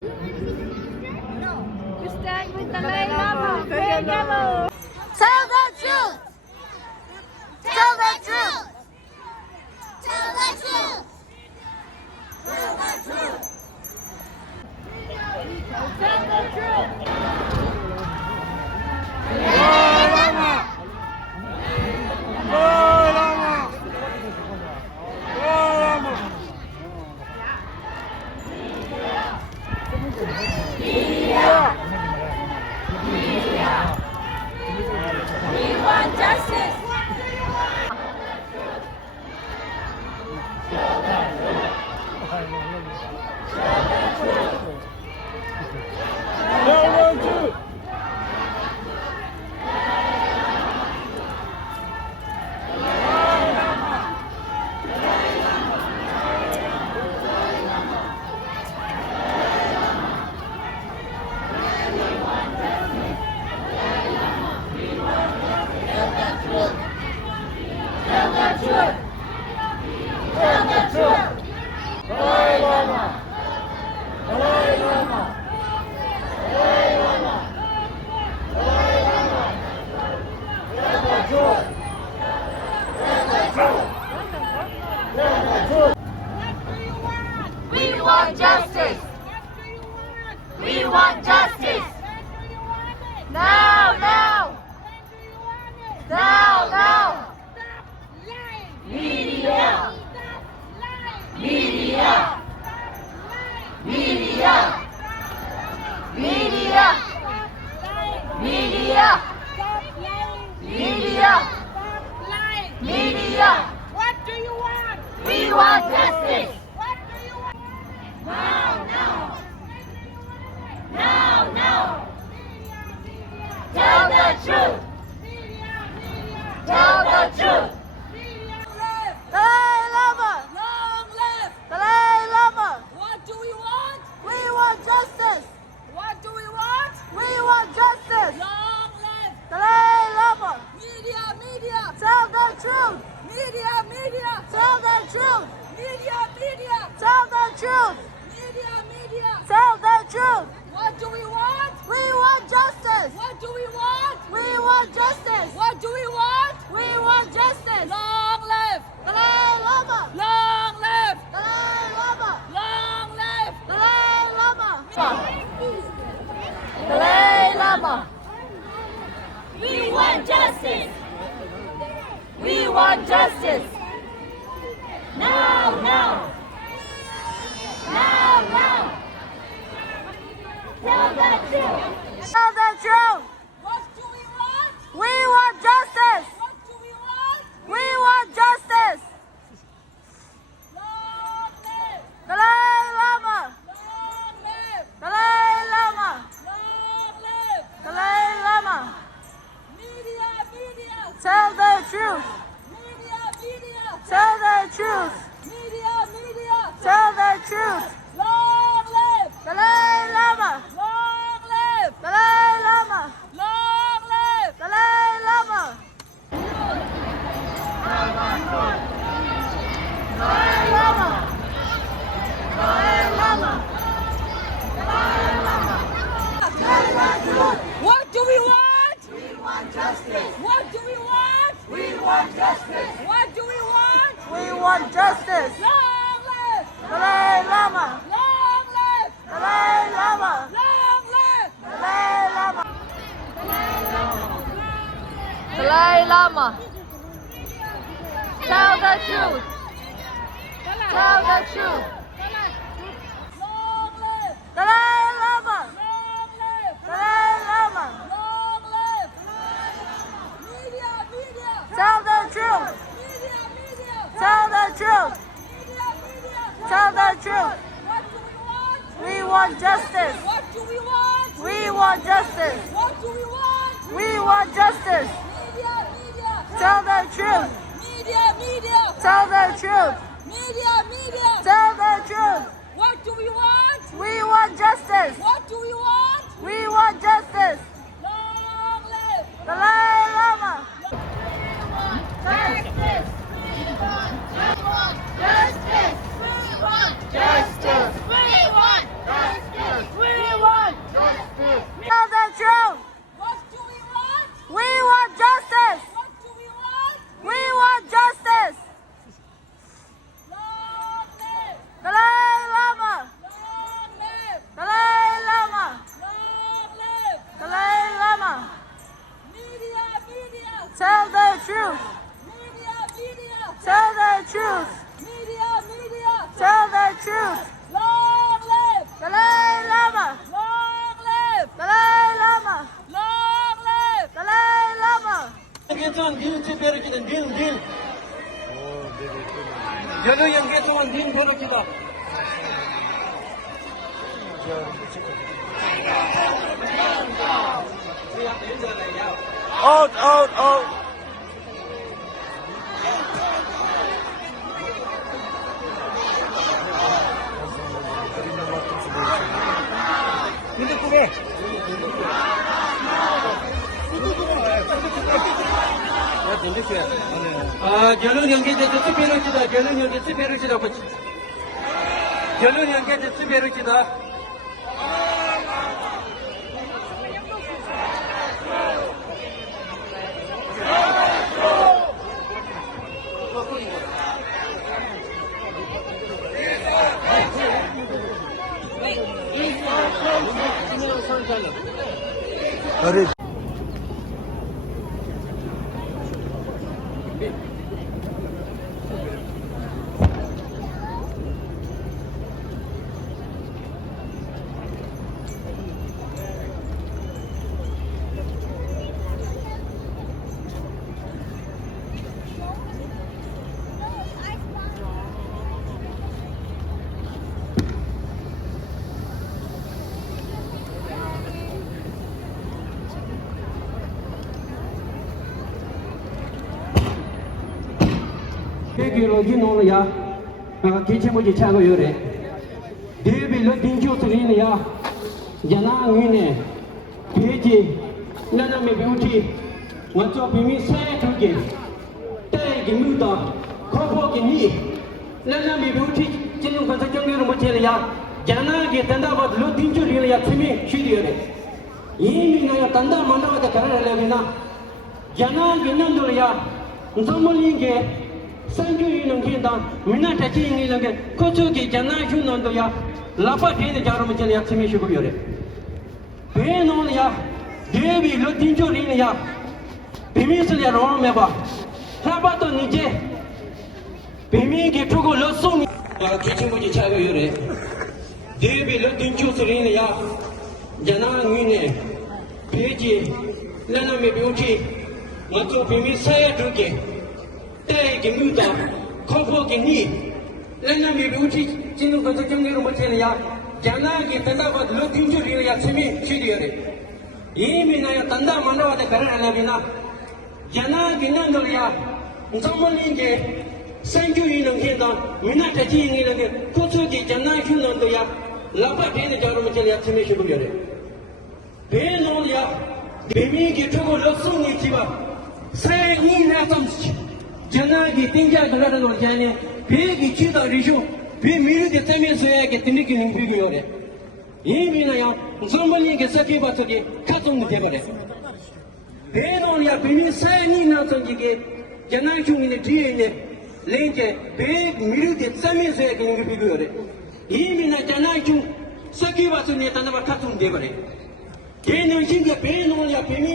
You stand with the Dalai Lama. Very yellow. Tell the truth. Tell the truth. Tell the truth. Tell the truth. Tell the truth. We want justice. Tell the truth. Tell the truth. Dalai Lama. Dalai Lama. Dalai Lama. Dalai Lama. Tell the truth. Tell the truth. Tell the truth. We want justice. We want justice. Now, now. Now, now. Media. Media. Media. Media. Media. Media. Media. What do you want? We want justice. What do you want? Now, now. Now, now. Tell the truth. Tell the truth. Dalai Lama. Long live! Dalai Lama. What do we want? We want justice. What do we want? We want justice. Long live! Dalai Lama. Media, media! Tell the truth. Media, media! Tell the truth. Media, media! Tell the truth. Media, media! Tell the truth. What do we want? We want justice. What do we want? We want justice. What do we want? We want justice. Long live! Dalai Lama. Long live! Dalai Lama. Long live! Dalai Lama. Dalai Lama. We want justice. We want justice. Now, now. Now, now. Tell the truth. Tell the truth. What do we want? We want justice. What do we want? We want justice. Long live! Dalai Lama. Long live! Dalai Lama. Long live! Dalai Lama. Media, media! Tell the truth. Media, media! Tell the truth. Media, media! Tell the truth. Long live! Dalai Lama. Long live! Dalai Lama. Long live! Dalai Lama. Dalai Lama. Dalai Lama. Dalai Lama. Tell the truth. What do we want? We want justice. What do we want? We want justice. What do we want? We want justice. Long live! Dalai Lama. Long live! Dalai Lama. Long live! Dalai Lama. Dalai Lama. Tell the truth. Tell the truth. Long live! Dalai Lama. Long live! Dalai Lama. Long live! Media, media! Tell the truth. Media, media! Tell the truth. Media, media! Tell the truth. What do we want? We want justice. What do we want? We want justice. What do we want? We want justice. Media, media! Tell the truth. Media, media! Tell the truth. Media, media! Tell the truth. What do we want? We want justice. What do we want? We want justice. Long live! Dalai Lama. Justice! Justice. We want Justice. We want Justice. Tell the truth. Media, media. Tell the truth. Media, media. Tell the truth. Long live. Dalai Lama. Long live. Dalai Lama. Long live. Dalai Lama. 연계선 닌 특별히기다 닌 여러 연계선 닌 별로기다 out 근데 그래 결혼 연계돼서 특별히지다 결혼 연계 특별히지다 결혼 연계돼서 특별히지다 अरे Kekilo gino ya, kichi muji chago yore. Devi lo dinjo turini ya, jana ngine, peji, nana me beauty, wacho pimi saya tuge, tay gimuda, kopo gini, nana me beauty, jinu kata jangiru machele ya, jana ge tanda bad lo dinjo rini ya timi shidi yore. Ini na ya tanda manda wada karara levina, jana ginando ya, nzamolinge. Sanju yunung kinda, mina tachi yungi lange, kocho ki jana yunando ya, lapa tene jarum chale ya tsimi shukubi yore. Pe non ya, devi lo tincho rin ya, pimisal ya ron meba, lapa to nije, pimi ki tuko lo sung. Kichi muji chago yore, devi lo tincho rin ya, jana ngine, peji, lana me beauty, macho pimi saya duke. tay cái mưu tờ không có cái gì lên năm mươi bốn chỉ chính cái trong cái rumah chơi ya jangan kita dapat lo tinju dia ya semi sini ada ini naya tanda mana ada kerana ada bina jangan kita dulu ya zaman ini sanju ini kita mina taji ini lagi khusus di jangan kita dulu ya lepas ini jarum macam ya semi sini ada benar ya demi kita ko langsung ni tiba saya ini nak jana ki tinja kala ro jane be ki chida risho be miru de teme soya ke tini ki nimpi go yore ye mina ya zombali ke saki ba to ke khatum de bare be no ya be ni sai ni na to ke jana chung ni di ne lenke be miru de teme soya ke nimpi go yore ye mina jana chung saki ba to ne tan ba khatum de bare ke no shin ke be no ya be ni